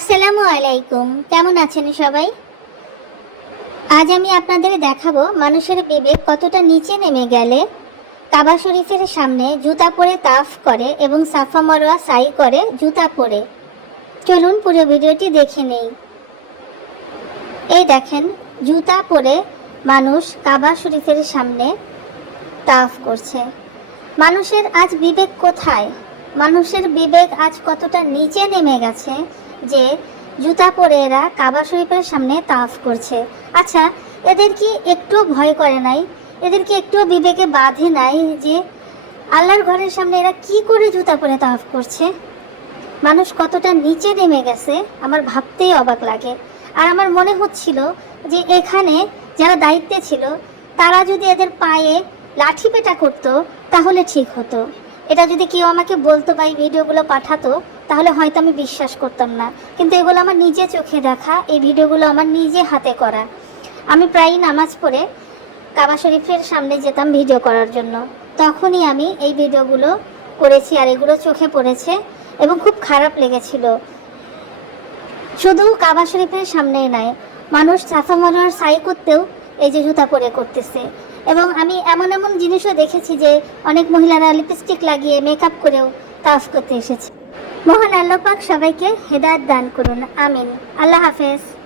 আসসালামু আলাইকুম। কেমন আছেন সবাই? আজ আমি আপনাদের দেখাবো মানুষের বিবেক কতটা নিচে নেমে গেলে কাবা শরীফের সামনে জুতা পরে তাফ করে এবং সাফা মরোয়া সাই করে জুতা পরে। চলুন পুরো ভিডিওটি দেখে নেই। এই দেখেন, জুতা পরে মানুষ কাবা শরীফের সামনে তাফ করছে। মানুষের আজ বিবেক কোথায়? মানুষের বিবেক আজ কতটা নিচে নেমে গেছে যে জুতা পরে এরা কাবা শরীফের সামনে তাফ করছে। আচ্ছা এদের কি একটু ভয় করে নাই? এদের কি একটু বিবেকে বাধে নাই যে আল্লাহর ঘরের সামনে এরা কি করে জুতা পরে তাফ করছে? মানুষ কতটা নিচে নেমে গেছে, আমার ভাবতেই অবাক লাগে। আর আমার মনে হচ্ছিল যে এখানে যারা দায়িত্বে ছিল, তারা যদি এদের পায়ে লাঠি পেটা করতো, তাহলে ঠিক হতো। এটা যদি কেউ আমাকে বলতো বা এই ভিডিওগুলো পাঠাতো, তাহলে হয়তো আমি বিশ্বাস করতাম না। কিন্তু এগুলো আমার নিজে চোখে দেখা, এই ভিডিওগুলো আমার নিজে হাতে করা। আমি প্রায়ই নামাজ পড়ে কাবা শরীফের সামনে যেতাম ভিডিও করার জন্য। তখনই আমি এই ভিডিওগুলো করেছি আর এগুলো চোখে পড়েছে এবং খুব খারাপ লেগেছিল। শুধু কাবা শরীফের সামনেই নয় মানুষ সাফা মনোয়ার সাই করতেও এই যে জুতা পরে করতেছে। এবং আমি এমন এমন জিনিসও দেখেছি যে অনেক মহিলারা লিপস্টিক লাগিয়ে মেকআপ করেও তাফ করতে এসেছে। মহান আল্লাপাক সবাইকে হেদায়ত দান করুন, আমিন। আল্লাহ হাফেজ।